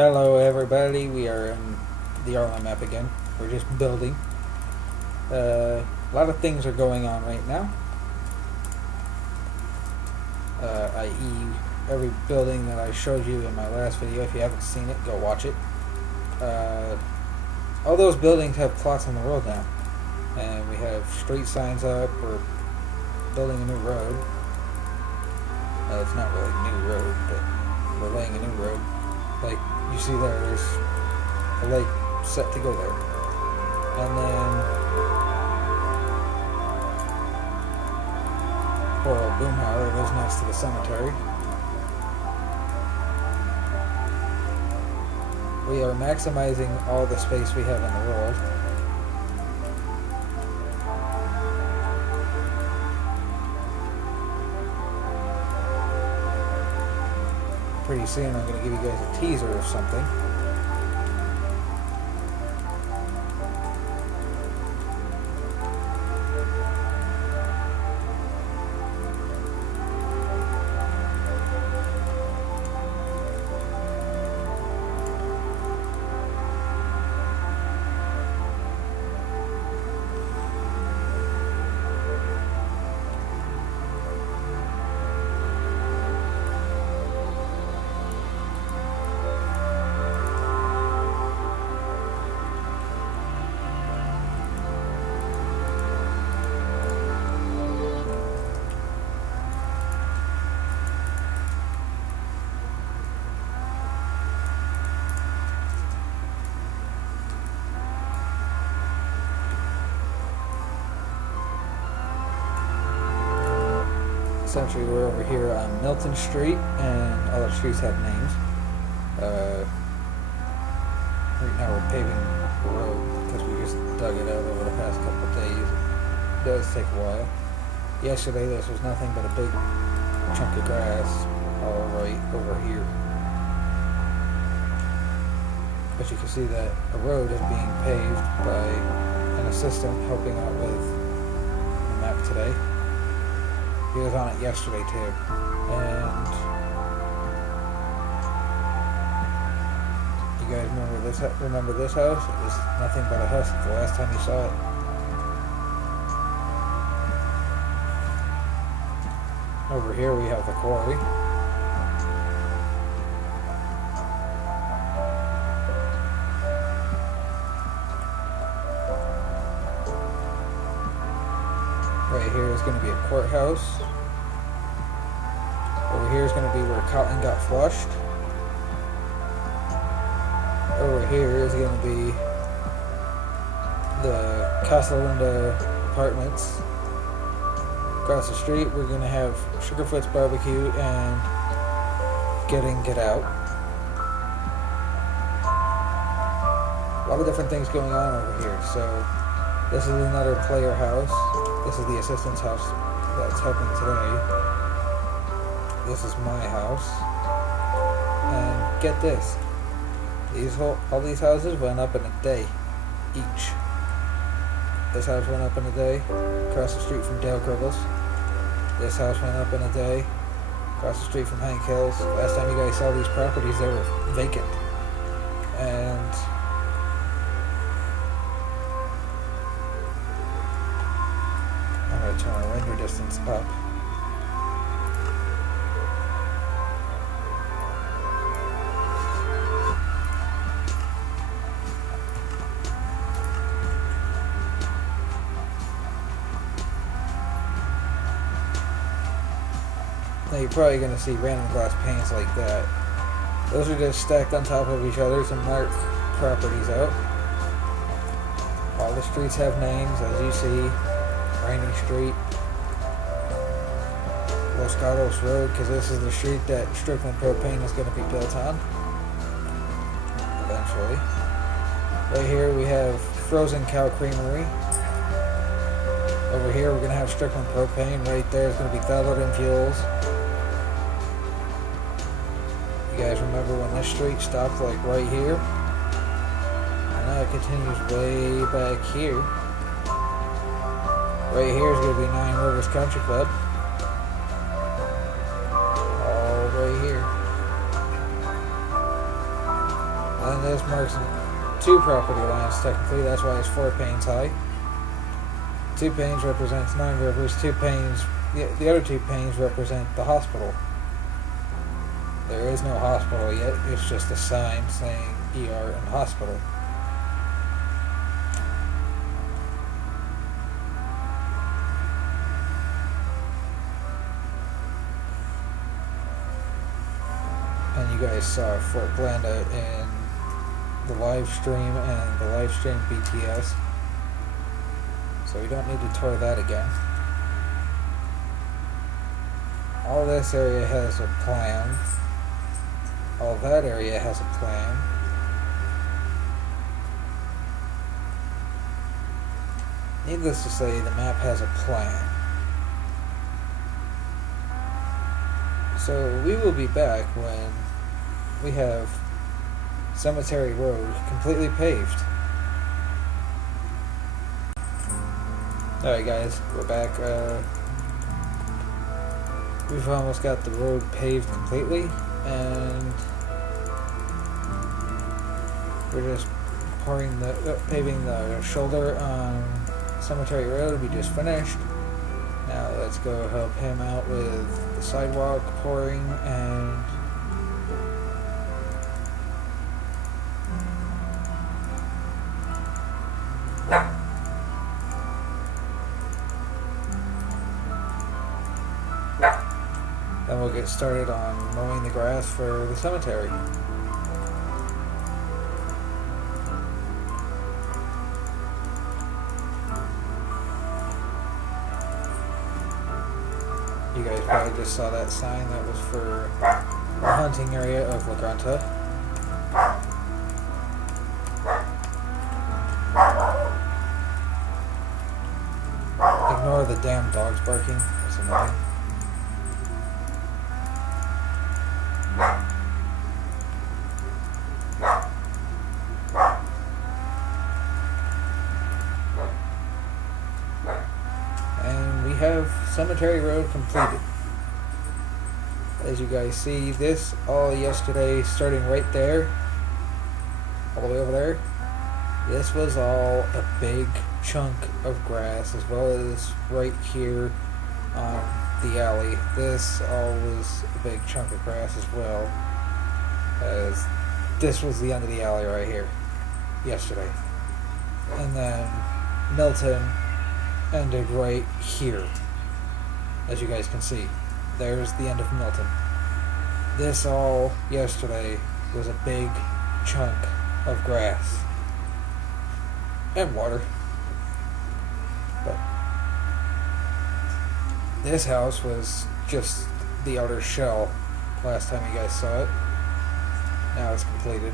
Hello everybody, we are in the Arlen map again. We're just building. A lot of things are going on right now. I.e. every building that I showed you in my last video. If you haven't seen it, go watch it. All those buildings have plots on the road now. And we have street signs up, we're building a new road. It's not really a new road, but we're laying a new road. Like you see there's a lake set to go there. And then poor old Boomhauer lives next to the cemetery. We are maximizing all the space we have in the world. Pretty soon I'm going to give you guys a teaser of something. Essentially, we're over here on Milton Street, and all the streets have names. Right now we're paving the road because we just dug it out over the past couple of days. It does take a while. Yesterday this was nothing but a big chunk of grass all right over here. But you can see that a road is being paved by an assistant helping out with the map today. He was on it yesterday too, and you guys remember this? Remember this house? It was nothing but a husk the last time you saw it. Over here we have the quarry. Right here is going to be a courthouse. Over here is going to be where Cotton got flushed. Over here is going to be the Casa Linda apartments. Across the street we're going to have Sugarfoot's Barbecue and Get Out. A lot of different things going on over here. So this is another player house. This is the assistant's house that's helping today. This is my house. And get this. All these houses went up in a day each. This house went up in a day across the street from Dale Gribble's. This house went up in a day across the street from Hank Hills. Last time you guys saw these properties, they were vacant. And I'm going to turn our render distance up. Now you're probably going to see random glass panes like that. Those are just stacked on top of each other to mark properties out. All the streets have names, as you see. Rainy Street, Los Gatos Road, because this is the street that Strickland Propane is going to be built on eventually. Right here we have Frozen Cow Creamery. Over here we're going to have Strickland Propane. Right there is going to be Thalberton Fuels. You guys remember when this street stopped like right here? And now it continues way back here. Right here is going to be Nine Rivers Country Club. All right here. And this marks two property lines technically, that's why it's 4 panes high. 2 panes represents 9 Rivers, 2 panes, the other 2 panes represent the hospital. There is no hospital yet, it's just a sign saying ER and hospital. And you guys saw Fort Glenda in the live stream and the live stream BTS. So we don't need to tour that again. All this area has a plan. All that area has a plan. Needless to say, the map has a plan. So we will be back when we have Cemetery Road completely paved. Alright guys, we're back. We've almost got the road paved completely, and we're just paving the shoulder on Cemetery Road. We just finished. Now let's go help him out with the sidewalk pouring and then we'll get started on mowing the grass for the cemetery. You guys probably just saw that sign. That was for the hunting area of La Grunta. Ignore the damn dogs barking. It's annoying. And we have Cemetery Road completed. As you guys see, this all yesterday, starting right there, all the way over there, this was all a big chunk of grass, as well as right here on the alley. This all was a big chunk of grass as well, as this was the end of the alley right here, yesterday. And then Milton ended right here, as you guys can see. There's the end of Milton. This all yesterday was a big chunk of grass and water. But this house was just the outer shell last time you guys saw it. Now it's completed.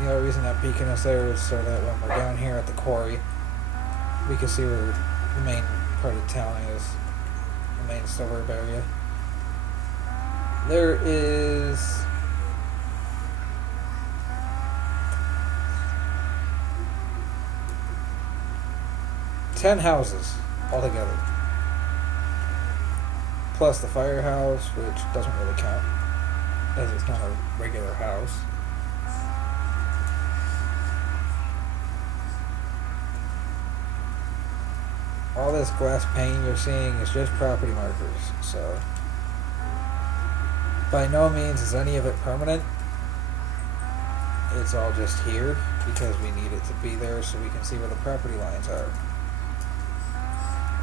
The only reason that beacon is there is so that when we're down here at the quarry, we can see where the main part of town is, the main suburb area. There is 10 houses altogether, plus the firehouse, which doesn't really count, as it's not a regular house. All this glass pane you're seeing is just property markers, so by no means is any of it permanent. It's all just here because we need it to be there so we can see where the property lines are.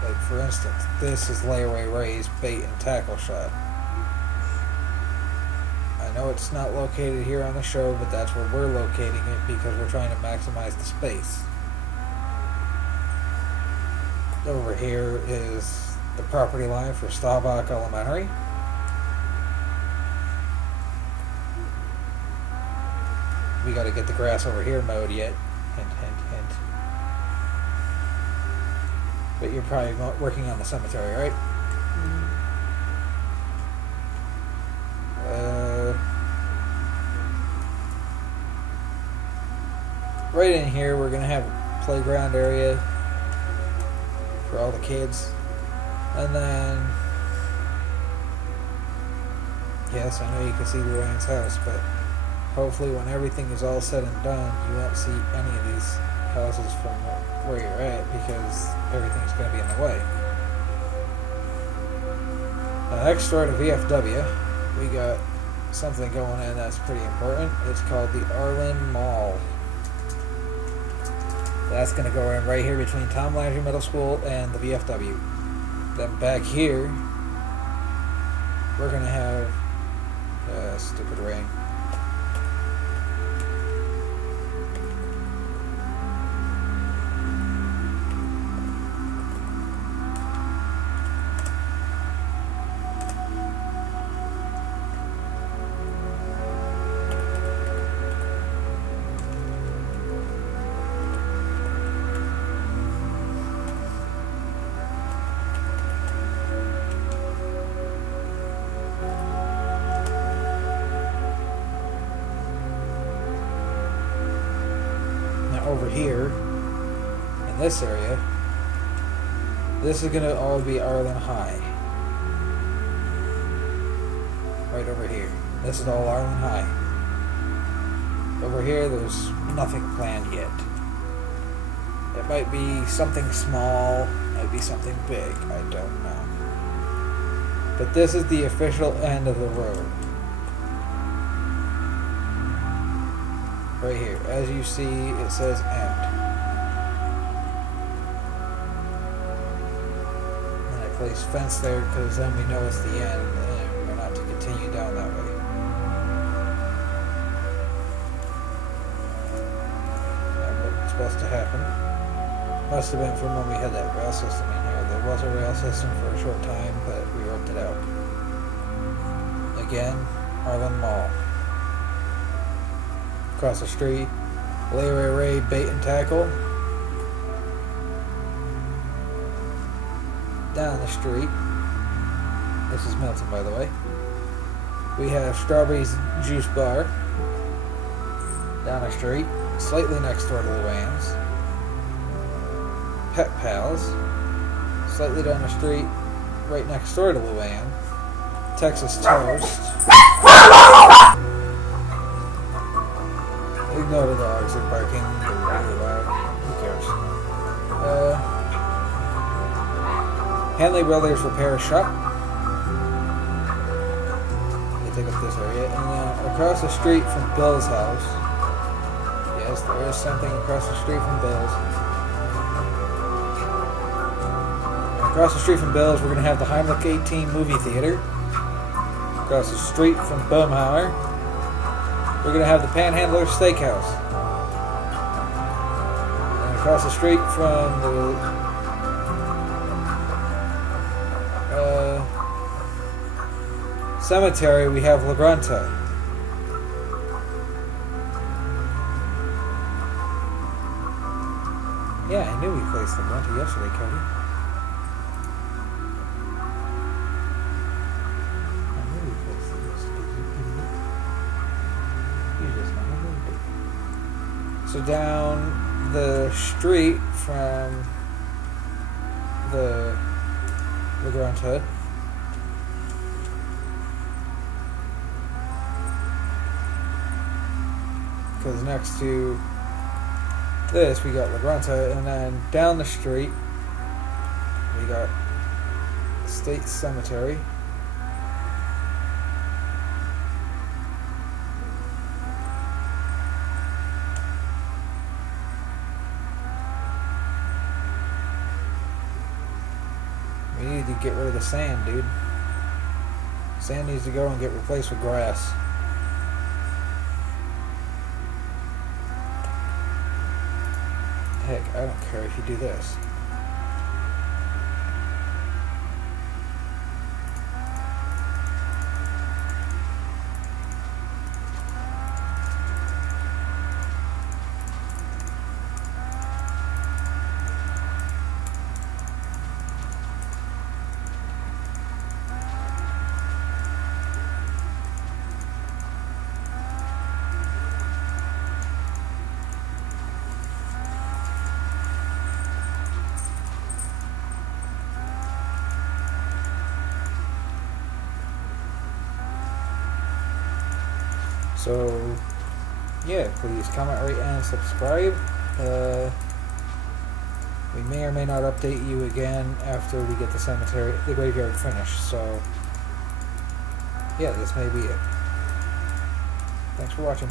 Like for instance, this is Layaway Ray's bait and tackle shop. I know it's not located here on the show, but that's where we're locating it because we're trying to maximize the space. Over here is the property line for Staubach Elementary. We gotta get the grass over here mowed yet. Hint, hint, hint. But you're probably working on the cemetery, right? Right in here, we're gonna have a playground area for all the kids. And then, yes, I know you can see Luann's house, but hopefully when everything is all said and done, you won't see any of these houses from where you're at because everything's going to be in the way. Now, next door to VFW, we got something going in that's pretty important. It's called the Arlen Mall. That's going to go in right here between Tom Landry Middle School and the VFW. Then back here, we're going to have stupid rain. Over here, in this area, this is going to all be Arlen High. Right over here. This is all Arlen High. Over here, there's nothing planned yet. It might be something small, might be something big, I don't know. But this is the official end of the road. Right here, as you see, it says end. And I place fence there because then we know it's the end and we're not to continue down that way. And what's supposed to happen? Must have been from when we had that rail system in here. There was a rail system for a short time, but we worked it out. Again, Arlen Mall. Across the street, Larry Ray Bait and Tackle. Down the street, this is Milton, by the way, we have Strawberry's Juice Bar. Down the street, slightly next door to Luann's, Pet Pals. Slightly down the street, right next door to Luann, Texas Toast. Ignore the dogs, they're barking, they're really loud. Who cares? Hanley Brothers Repair Shop. They take up this area. And then across the street from Bill's house. Yes, there is something across the street from Bill's. And across the street from Bill's, we're going to have the Heimlich 18 movie theater. Across the street from Boomhauer, we're going to have the Panhandler Steakhouse. And across the street from the cemetery, we have La Grunta. Yeah, I knew we placed La Grunta yesterday, Cody. So down the street from the La Grunta, because next to this we got La Grunta, and then down the street we got State Cemetery. We need to get rid of the sand, dude. Sand needs to go and get replaced with grass. Heck, I don't care if you do this. So yeah, please comment, rate, and subscribe. We may or may not update you again after we get the graveyard finished. So, yeah, this may be it. Thanks for watching.